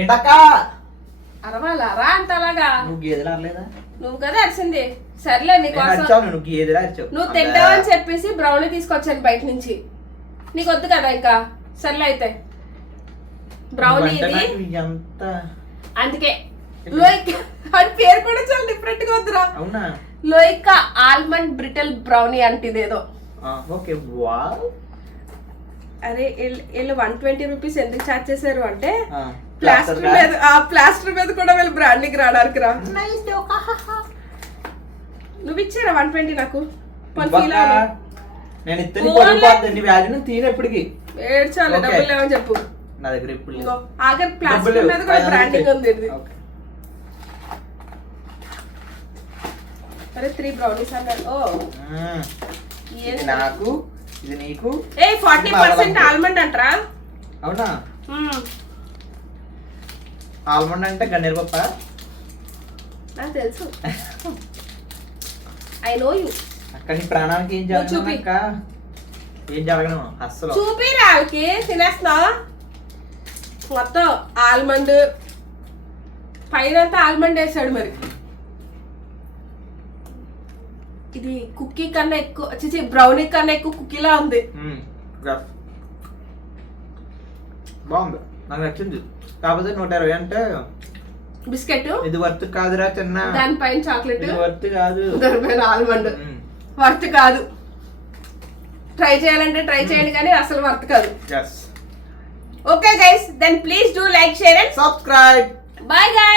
ఏంటక్క అరవాలా రా అంత అలాగా నువ్వు గేదెలు అరలేదా? నువ్వు కదా అరిసింది. సర్లే నీకోసం నువ్వు గేదెలు అరిచావు. నువ్వు తింటావని చెప్పేసి బ్రౌనీ తీసుకొచ్చాను బయట నుంచి. నీకు వద్దు కదా ఇంకా. సర్లే అయితే బ్రౌనీ ఇది అందుకే లోయిక్ అని పేరు కూడా చాలా డిఫరెంట్ గా వద్దురా. అవునా? లోయిక ఆల్మండ్ బ్రిటల్ బ్రౌనీ అంటే ఇదేదో. Okay wow. అరే వీళ్ళు 120 రూపీస్ ఎందుకు చార్జ్ చేశారు అంటే ప్లాస్టర్ మీద కూడా వీళ్ళు బ్రాండింగ్ రావడానికి రా. నువ్వు ఇచ్చారా 120 నాకు? నేను ఇస్తాను ఎప్పటికి ఏడ్చాలి. డబ్బులు లేవని చెప్పు. నా దగ్గర ఇప్పుడు ఆఖరి ప్లాస్టర్ మీద కూడా బ్రాండింగ్ ఉంది. అరే 3 బ్రౌనీస్ అన్నారు. ఓ ఇది నాకు, ఇది నీకు. 40% ఆల్మండ్ అంటరా? అవునా? ఆల్మండ్ అంటే గన్నేరు పప్ప. నాకు తెలుసు. I know you. అక్క నీ ప్రాణానికి ఏం జరగను అక్క. ఏం జరగను అస్సలు. చూపిరా వాళ్ళకి. తినేస్తా మొత్తం ఆల్మండ్ పైన అంతా ఆల్మండ్ వేసాడు. మరి ఇది కుక్కీ కన్నా ఎక్కువ బ్రౌనీ కన్నా ఎక్కువ కుక్కీలా ఉంది. బాగుంది, నాకు నచ్చింది. కాకపోతే 120 అంటే బిస్కెట్ ఇది వర్త్ కాదురా చిన్న. దానిపైన చాక్లెట్ వర్త్ కాదు, దానిపైన ఆల్మండ్ వర్త్ కాదు. ట్రై చేయాలంటే ట్రై చేయండి కానీ అసలు వర్త్ కాదు. Okay guys, then please do like, share and subscribe. Bye guys.